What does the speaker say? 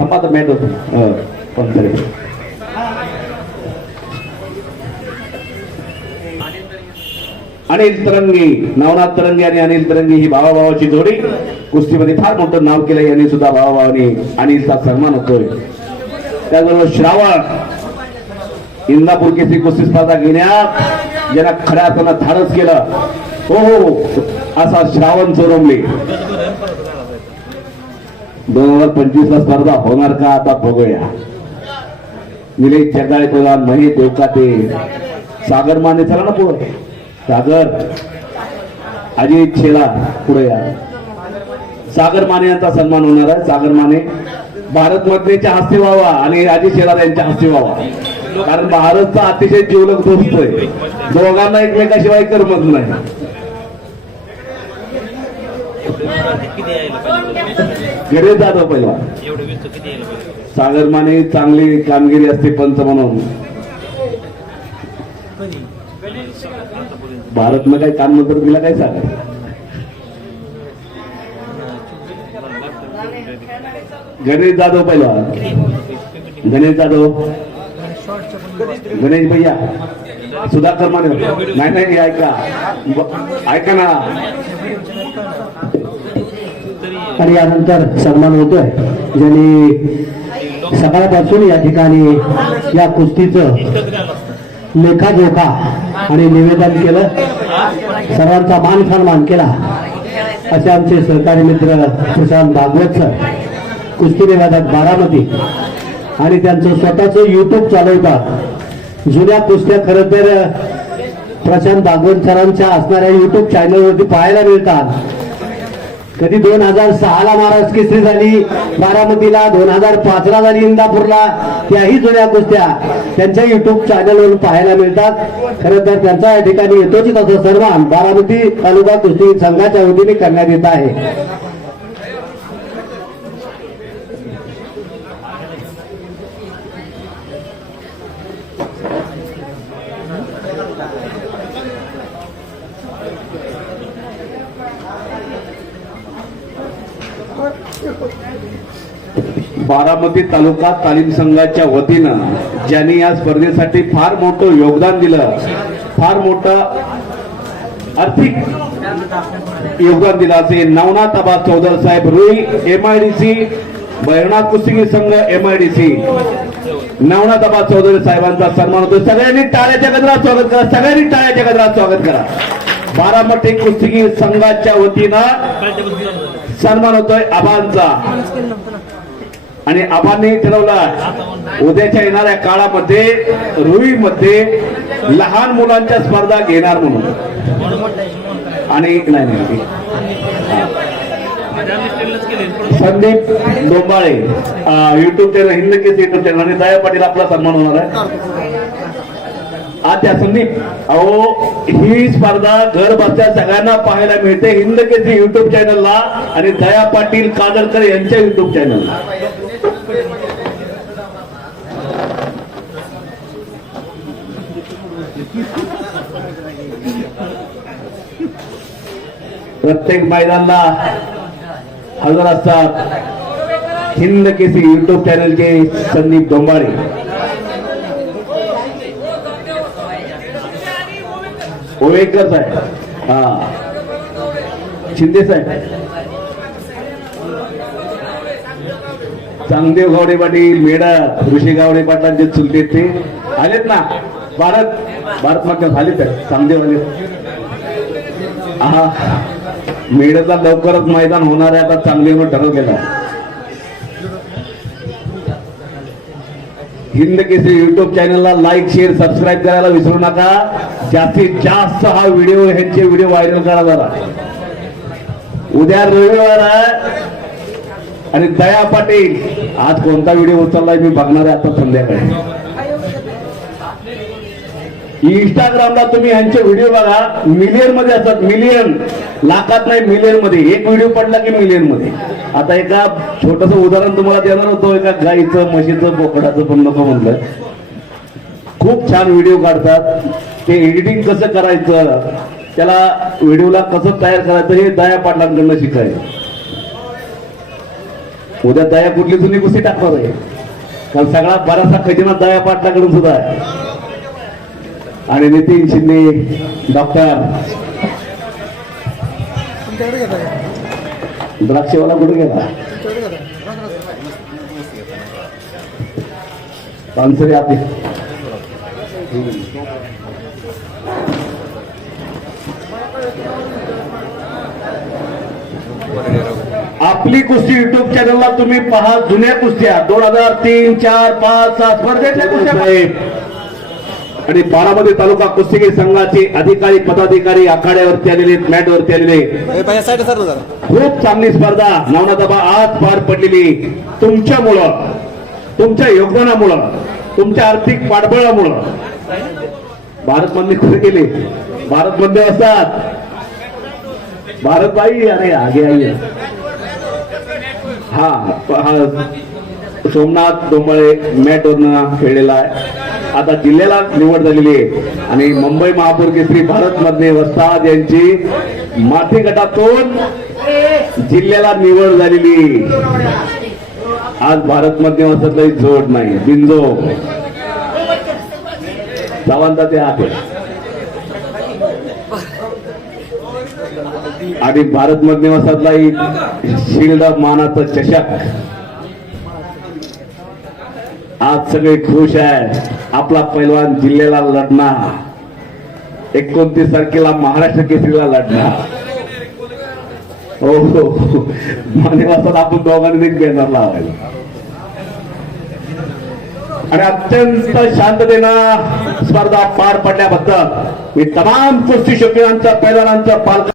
थांबा तर मॅट हो, अनिल तरंगी नवनाथ तरंगी आणि अनिल तरंगी ही भावाभावाची जोडी. कुस्तीमध्ये फार मोठं नाव केलं यांनी सुद्धा भावाभावाने अनिलचा सन्मान होतोय. त्याचबरोबर श्रावण इंदापूर केसरी कुस्ती स्पर्धा घेण्यात ज्यांना खऱ्या अर्थानं धाडस केलं. हो हो असा श्रावण चोरमले दोन हजार पंचवीस ला स्पर्धा होणार का आता बघूया. निलेश तुला प्रधान महेश देवकाते सागर माने चला ना पुढे. सागर. अजित छेला पुढे या. सागर माने यांचा सन्मान होणार आहे. सागर माने भारत मधलेच्या हस्ते व्हावा आणि अजित शेलार यांच्या हस्ते व्हावा. कारण भारतचा अतिशय जीवलक दोस्त आहे. दोघांना एकमेकाशिवाय करमत नाही. गणेश जाधव पहिला एवढं वीस किती यायला पाहिजे? सागर माने चांगली कामगिरी असते पंच म्हणून. भारत में काही काम नंतर दिला काय सागर? गणेश जाधव पहिला. गणेश जाधव. गणेश भैया. सुधाकर माने. नाही नाही ऐका. ऐका ना. आणि यानंतर सन्मान होतोय. ज्यांनी सकाळपासून या ठिकाणी या कुस्तीचं लेखाजोखा आणि निवेदन केलं. सर्वांचा मान सन्मान केला. असे आमचे सहकारी मित्र प्रशांत भागवत सर कुस्ती निवेदक बारामती. आणि त्यांचं स्वतःचं युट्यूब चालवतात जुन्या कुस्त्या खरं तर प्रशांत भागवत सरांच्या असणाऱ्या युट्यूब चॅनलवरती पाहायला मिळतात. कधी दोन हजार सहाला महाराज केसरी झाली बारामतीला दोन हजार पाचला झाली इंदापूरला. त्याही जुन्या कुस्त्या त्यांच्या युट्यूब चॅनलवरून पाहायला मिळतात. खरं तर त्यांचा या ठिकाणी येतोच तसा सन्मान बारामती तालुका कुस्ती संघाच्या वतीने करण्यात येत आहे. बारामती तालुका तालीम संघाच्या वतीनं ज्यांनी या स्पर्धेसाठी फार मोठं योगदान दिलं फार मोठं आर्थिक योगदान दिलं. असे नवनाथ आबा चौधर साहेब Rui M I D C Bairnath कुस्ती संघ M I D C Navnath Aba Chaudhari साहेबांचा सन्मान होतो. सगळ्यांनी टाळ्याच्या गजरात स्वागत करा. सगळ्यांनी टाळ्याच्या गजरात स्वागत करा. बारामती कुस्तीगीर संघाच्या वतीनं सन्मान होतोय आबांचा. आणि आबांनी ठरवलं उद्याच्या येणाऱ्या काळामध्ये रुई मध्ये लहान मुलांच्या स्पर्धा घेणार म्हणून. आणि नाही नाही संदीप डोंबाळे युट्यूब चॅनल हिंद केस युट्यूब चॅनल आणि दया पाटील आपला सन्मान होणार आहे. आता संदीप अहो ही स्पर्धा घर बसल्या सगळ्यांना पाहायला मिळते हिंद केसरी युट्यूब चॅनलला आणि दया पाटील कादरकर यांच्या युट्यूब चॅनलला प्रत्येक मैदानला हजर असतात. हिंद केसी युट्यूब चॅनलचे संदीप डोंबाळे. ओवेकर साहेब. हा. शिंदे साहेब. चांगदेव गावडे पाटील मेडा ऋषी गावडे पाटलांचे चुलते ते आलेत ना? भारत भारत मात्र झालेत. आहेत चांगदेव आले हा मेढ्याचा लवकरच मैदान होणार आहे आता चांगलीनं ठरव गेला. हिंद केसरी युट्यूब चॅनलला लाईक शेअर सबस्क्राईब करायला विसरू नका. जास्तीत जास्त हा व्हिडिओ ह्यांचे व्हिडिओ व्हायरल करा जरा. उद्या रविवार आहे. आणि दया पाटील आज कोणता व्हिडिओ उचललाय मी बघणार आहे आता संध्याकाळी. इंस्टाग्रामला तुम्ही यांचे व्हिडिओ बघा. मिलियनमध्ये असतात. मिलियन लाखात नाही मिलियनमध्ये. एक व्हिडिओ पडला की मिलियनमध्ये. आता एका छोटस उदाहरण तुम्हाला देणार होतो. एका गाईचं म्हशीचं बोकडाचं पण नको म्हणलं. खूप छान व्हिडिओ काढतात. ते एडिटिंग कसं करायचं? त्याला व्हिडिओला कसं तयार करायचं? हे दया पाटलांकडनं शिकायचं. उद्या दया कुठली जुनी कुस्ती टाकणार आहे? कारण सगळा बराचसा खजिना दया पाटलाकडून सुद्धा आहे. आणि नितीन शिंदे डॉक्टर. द्राक्षेवाला कुठे गेला? पानसरे आपले. आपली कुस्ती युट्यूब चॅनलला तुम्ही पहा जुन्या कुस्त्या. दोन हजार तीन चार पाच सहा स्पर्धेतल्या कुस्त्या. आणि बारामती तालुका कुस्तीगीर संघाचे अधिकारी पदाधिकारी आखाड्यावरती आलेले मॅटवरती आलेले खूप चांगली स्पर्धा. नवनाथाबा आज पार पडलेली. तुमच्यामुळं तुमच्या योगदानामुळं तुमच्या आर्थिक पाठबळामुळं. भारत मध्ये कुठे गेले? भारत मध्ये असतात. भारतबाई अरे आगे आई हा हा. सोमनाथ डोंबळे मॅट खेळलेला आहे. आता जिल्ह्याला निवड झालेली आहे. आणि मुंबई महापौर केसरी भारत मधले वस्ताद यांची माथी गटातून जिल्ह्याला निवड झालेली. आज भारत मध्यम असतलाही जोड नाही बिंजो सावंता ते आहे. आणि भारत मध्यम असतलाही शिल्ड मानाचा चषक. आज सगळे खुश आहेत. आपला पैलवान जिल्ह्याला लढणार. एकोणतीस तारखेला महाराष्ट्र केसरीला लढणार. हो हो मान्यवासात आपण दोघांनी एक बॅनर लावायला आणि अत्यंत शांततेनं स्पर्धा पार पडल्याबद्दल मी तमाम कुस्ती शौकीनांचा पैलवानांचा पालक